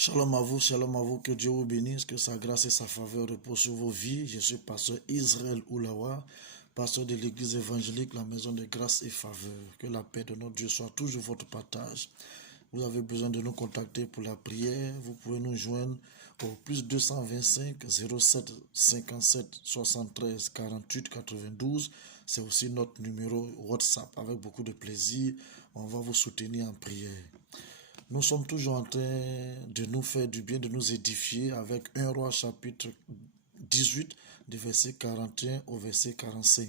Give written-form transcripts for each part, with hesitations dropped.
Shalom à vous, que Dieu vous bénisse, que sa grâce et sa faveur reposent sur vos vies. Je suis pasteur Israël Oulawa, pasteur de l'église évangélique, la maison de grâce et faveur. Que la paix de notre Dieu soit toujours votre partage. Vous avez besoin de nous contacter pour la prière. Vous pouvez nous joindre au plus 225 07 57 73 48 92. C'est aussi notre numéro WhatsApp. Avec beaucoup de plaisir, on va vous soutenir en prière. Nous sommes toujours en train de nous faire du bien, de nous édifier avec 1 Roi chapitre 18, du verset 41 au verset 45.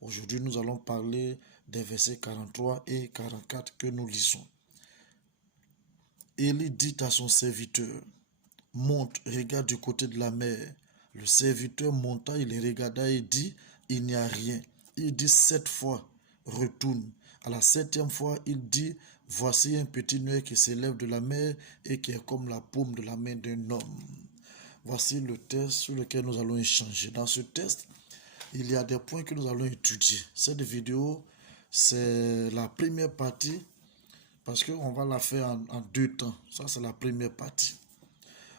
Aujourd'hui, nous allons parler des versets 43 et 44 que nous lisons. Élie dit à son serviteur, « Monte, regarde du côté de la mer. » Le serviteur monta, il les regarda et dit, « Il n'y a rien. » Il dit 7 fois, « Retourne. » À la 7e fois, il dit, « Voici un petit nuage qui s'élève de la mer et qui est comme la paume de la main d'un homme. » Voici le texte sur lequel nous allons échanger. Dans ce texte, il y a des points que nous allons étudier. Cette vidéo, c'est la première partie parce qu'on va la faire en 2 temps. Ça, c'est la première partie.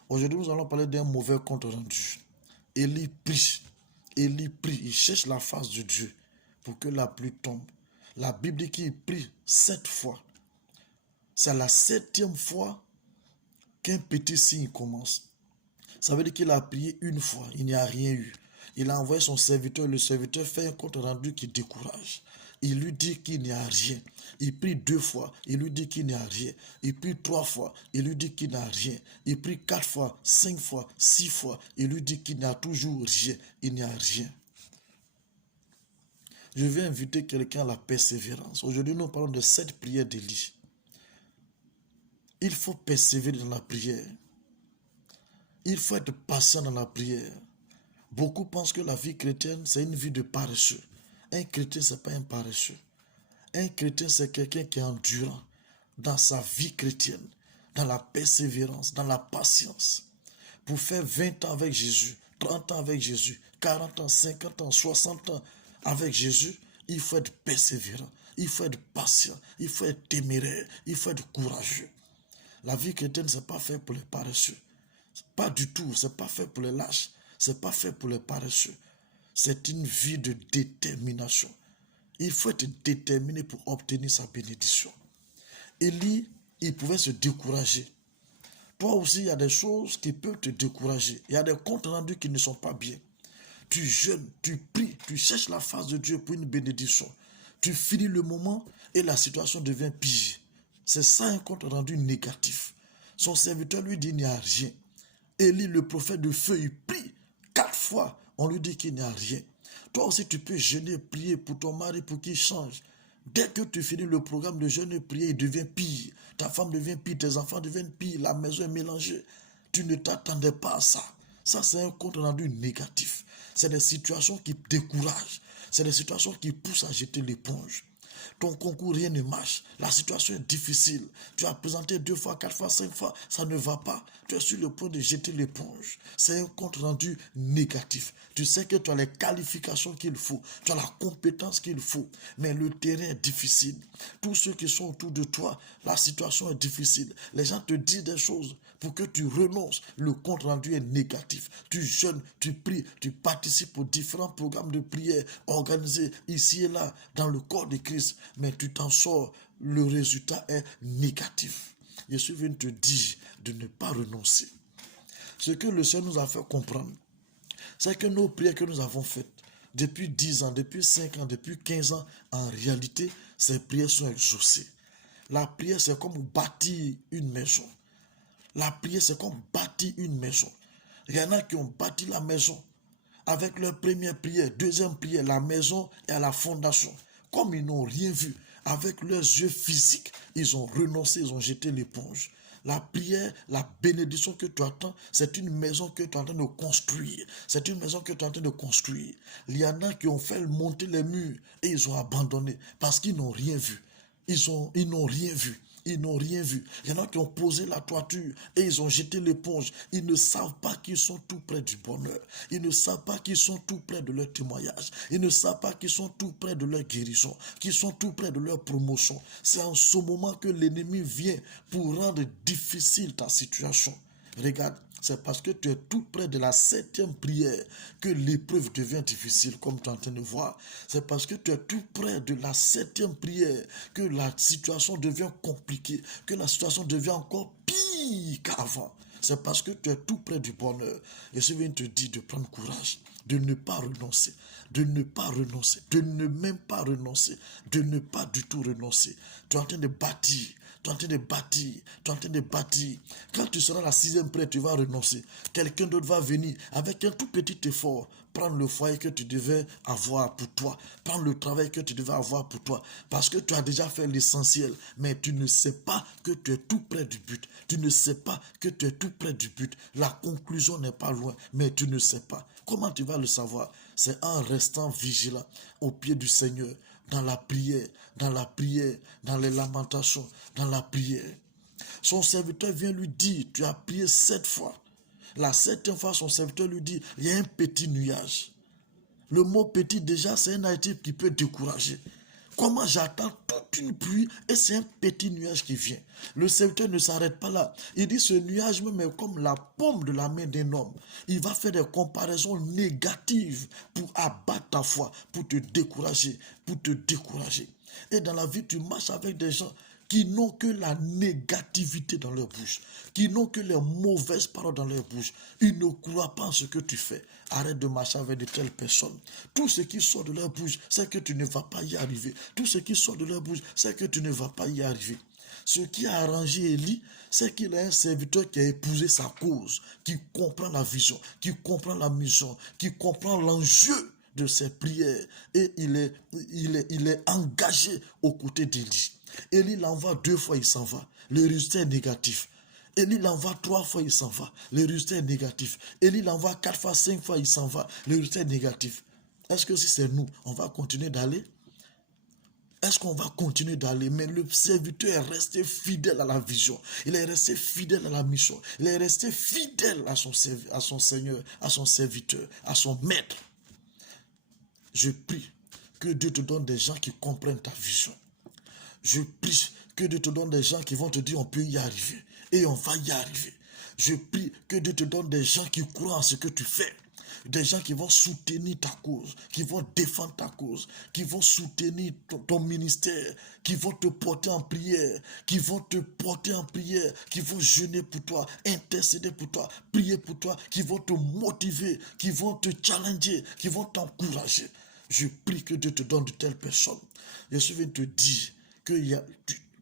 Aujourd'hui, nous allons parler d'un mauvais compte rendu. Élie prie. Élie prie. Il cherche la face de Dieu pour que la pluie tombe. La Bible dit qu'il prie 7 fois. C'est la 7e fois qu'un petit signe commence. Ça veut dire qu'il a prié une fois. Il n'y a rien eu. Il a envoyé son serviteur. Le serviteur fait un compte rendu qui décourage. Il lui dit qu'il n'y a rien. Il prie 2 fois. Il lui dit qu'il n'y a rien. Il prie 3 fois. Il lui dit qu'il n'y a rien. Il prie 4 fois, 5 fois, 6 fois. Il lui dit qu'il n'y a toujours rien. Il n'y a rien. Je vais inviter quelqu'un à la persévérance. Aujourd'hui, nous parlons de cette prière d'Élie. Il faut persévérer dans la prière. Il faut être patient dans la prière. Beaucoup pensent que la vie chrétienne, c'est une vie de paresseux. Un chrétien, ce n'est pas un paresseux. Un chrétien, c'est quelqu'un qui est endurant dans sa vie chrétienne, dans la persévérance, dans la patience. Pour faire 20 ans avec Jésus, 30 ans avec Jésus, 40 ans, 50 ans, 60 ans avec Jésus, il faut être persévérant, il faut être patient, il faut être téméraire, il faut être courageux. La vie chrétienne, ce n'est pas fait pour les paresseux. Pas du tout, ce n'est pas fait pour les lâches, ce n'est pas fait pour les paresseux. C'est une vie de détermination. Il faut être déterminé pour obtenir sa bénédiction. Élie, il pouvait se décourager. Toi aussi, il y a des choses qui peuvent te décourager. Il y a des comptes rendus qui ne sont pas bien. Tu jeûnes, tu pries, tu cherches la face de Dieu pour une bénédiction. Tu finis le moment et la situation devient pire. C'est ça un compte rendu négatif. Son serviteur lui dit il n'y a rien. Élie, le prophète de feu, il prie 4 fois. On lui dit qu'il n'y a rien. Toi aussi, tu peux jeûner, prier pour ton mari pour qu'il change. Dès que tu finis le programme de jeûne et prière, il devient pire. Ta femme devient pire, tes enfants deviennent pire, la maison est mélangée. Tu ne t'attendais pas à ça. Ça, c'est un compte rendu négatif. C'est des situations qui découragent. C'est des situations qui poussent à jeter l'éponge. Ton concours, rien ne marche. La situation est difficile. Tu as présenté 2 fois, 4 fois, 5 fois, ça ne va pas. Tu es sur le point de jeter l'éponge. C'est un compte rendu négatif. Tu sais que tu as les qualifications qu'il faut. Tu as la compétence qu'il faut. Mais le terrain est difficile. Tous ceux qui sont autour de toi, la situation est difficile. Les gens te disent des choses pour que tu renonces. Le compte rendu est négatif. Tu jeûnes, tu pries, tu participes aux différents programmes de prière organisés ici et là dans le corps de Christ. Mais tu t'en sors, le résultat est négatif. Je suis venu te dire de ne pas renoncer. Ce que le Seigneur nous a fait comprendre, c'est que nos prières que nous avons faites depuis 10 ans, depuis 5 ans, depuis 15 ans, en réalité, ces prières sont exaucées. La prière, c'est comme bâtir une maison. La prière, c'est comme bâtir une maison. Il y en a qui ont bâti la maison avec leur première prière, deuxième prière, la maison est à la fondation. Comme ils n'ont rien vu, avec leurs yeux physiques, ils ont renoncé, ils ont jeté l'éponge. La prière, la bénédiction que tu attends, c'est une maison que tu es en train de construire. C'est une maison que tu es en train de construire. Il y en a qui ont fait monter les murs et ils ont abandonné parce qu'ils n'ont rien vu. Ils n'ont rien vu. Ils n'ont rien vu. Il y en a qui ont posé la toiture et ils ont jeté l'éponge. Ils ne savent pas qu'ils sont tout près du bonheur. Ils ne savent pas qu'ils sont tout près de leur témoignage. Ils ne savent pas qu'ils sont tout près de leur guérison, qu'ils sont tout près de leur promotion. C'est en ce moment que l'ennemi vient pour rendre difficile ta situation. Regarde, c'est parce que tu es tout près de la 7e prière que l'épreuve devient difficile, comme tu es en train de voir. C'est parce que tu es tout près de la 7e prière que la situation devient compliquée, que la situation devient encore pire qu'avant. C'est parce que tu es tout près du bonheur. Et je viens te dire de prendre courage, de ne pas renoncer, de ne pas renoncer, de ne même pas renoncer, de ne pas du tout renoncer. Tu es en train de bâtir. Tu es en train de bâtir, tu es en train de bâtir. Quand tu seras la 6e prière, tu vas renoncer. Quelqu'un d'autre va venir avec un tout petit effort, prendre le foyer que tu devais avoir pour toi, prendre le travail que tu devais avoir pour toi, parce que tu as déjà fait l'essentiel, mais tu ne sais pas que tu es tout près du but. Tu ne sais pas que tu es tout près du but. La conclusion n'est pas loin, mais tu ne sais pas. Comment tu vas le savoir? C'est en restant vigilant au pied du Seigneur, dans la prière, dans les lamentations, dans la prière. Son serviteur vient lui dire, tu as prié 7 fois. La 7e fois, son serviteur lui dit, il y a un petit nuage. Le mot petit, déjà, c'est un adjectif qui peut décourager. Comment j'attends toute une pluie et c'est un petit nuage qui vient. Le serviteur ne s'arrête pas là. Il dit ce nuage même est comme la paume de la main d'un homme. Il va faire des comparaisons négatives pour abattre ta foi, pour te décourager, pour te décourager. Et dans la vie, tu marches avec des gens qui n'ont que la négativité dans leur bouche, qui n'ont que les mauvaises paroles dans leur bouche. Ils ne croient pas en ce que tu fais. Arrête de marcher avec de telles personnes. Tout ce qui sort de leur bouche, c'est que tu ne vas pas y arriver. Tout ce qui sort de leur bouche, c'est que tu ne vas pas y arriver. Ce qui a arrangé Élie, c'est qu'il a un serviteur qui a épousé sa cause, qui comprend la vision, qui comprend la mission, qui comprend l'enjeu de ses prières. Et il est engagé aux côtés d'Élie. Élie l'envoie 2 fois, il s'en va. Le résultat est négatif. Élie l'envoie 3 fois, il s'en va. Le résultat est négatif. Élie l'envoie 4 fois, 5 fois, il s'en va. Le résultat est négatif. Est-ce que si c'est nous, on va continuer d'aller? Est-ce qu'on va continuer d'aller? Mais le serviteur est resté fidèle à la vision. Il est resté fidèle à la mission. Il est resté fidèle à son Seigneur, à son serviteur, à son maître. Je prie que Dieu te donne des gens qui comprennent ta vision. Je prie que Dieu te donne des gens qui vont te dire on peut y arriver. Et on va y arriver. Je prie que Dieu te donne des gens qui croient en ce que tu fais. Des gens qui vont soutenir ta cause, qui vont défendre ta cause, qui vont soutenir ton ministère, qui vont te porter en prière, qui vont te porter en prière, qui vont jeûner pour toi, intercéder pour toi, prier pour toi, qui vont te motiver, qui vont te challenger, qui vont t'encourager. Je prie que Dieu te donne de telles personnes. Je viens te dire que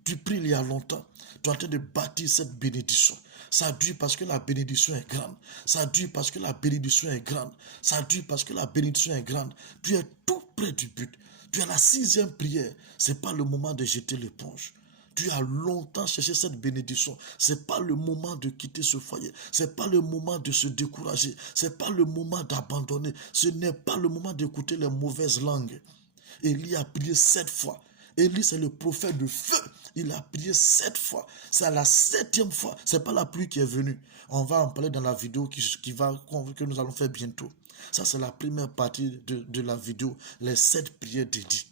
tu pries il y a longtemps, tu es en train de bâtir cette bénédiction. Ça dure parce que la bénédiction est grande. Ça dure parce que la bénédiction est grande. Ça dure parce que la bénédiction est grande. Tu es tout près du but. Tu es à la 6e prière. Ce n'est pas le moment de jeter l'éponge. Tu as longtemps cherché cette bénédiction. Ce n'est pas le moment de quitter ce foyer. Ce n'est pas le moment de se décourager. Ce n'est pas le moment d'abandonner. Ce n'est pas le moment d'écouter les mauvaises langues. Élie a prié 7 fois. Élie, c'est le prophète de feu. Il a prié 7 fois. C'est à la 7e fois. Ce n'est pas la pluie qui est venue. On va en parler dans la vidéo que nous allons faire bientôt. Ça, c'est la première partie de la vidéo. Les 7 prières d'Élie.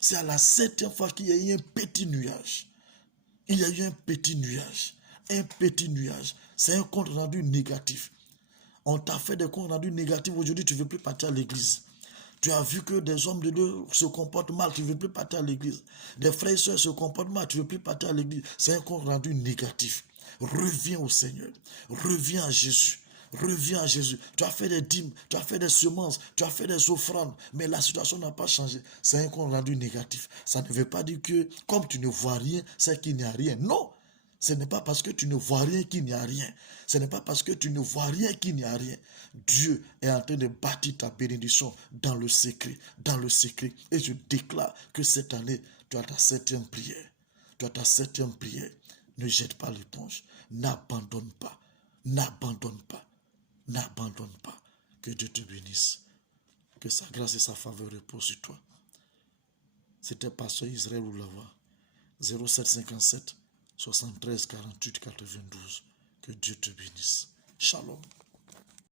C'est à la 7e fois qu'il y a eu un petit nuage. Il y a eu un petit nuage. Un petit nuage. C'est un compte rendu négatif. On t'a fait des comptes rendus négatifs. Aujourd'hui, tu ne veux plus partir à l'église. Tu as vu que des hommes de Dieu se comportent mal, tu ne veux plus partir à l'église. Des frères et sœurs se comportent mal, tu ne veux plus partir à l'église. C'est un compte rendu négatif. Reviens au Seigneur. Reviens à Jésus. Reviens à Jésus. Tu as fait des dîmes, tu as fait des semences, tu as fait des offrandes, mais la situation n'a pas changé. C'est un compte rendu négatif. Ça ne veut pas dire que comme tu ne vois rien, c'est qu'il n'y a rien. Non! Ce n'est pas parce que tu ne vois rien qu'il n'y a rien. Ce n'est pas parce que tu ne vois rien qu'il n'y a rien. Dieu est en train de bâtir ta bénédiction dans le secret. Dans le secret. Et je déclare que cette année, tu as ta 7e prière. Tu as ta 7e prière. Ne jette pas l'éponge. N'abandonne pas. N'abandonne pas. N'abandonne pas. Que Dieu te bénisse. Que sa grâce et sa faveur reposent sur toi. C'était Pasteur Israël Oulawa. 0757 73 48 92. Que Dieu te bénisse. Shalom.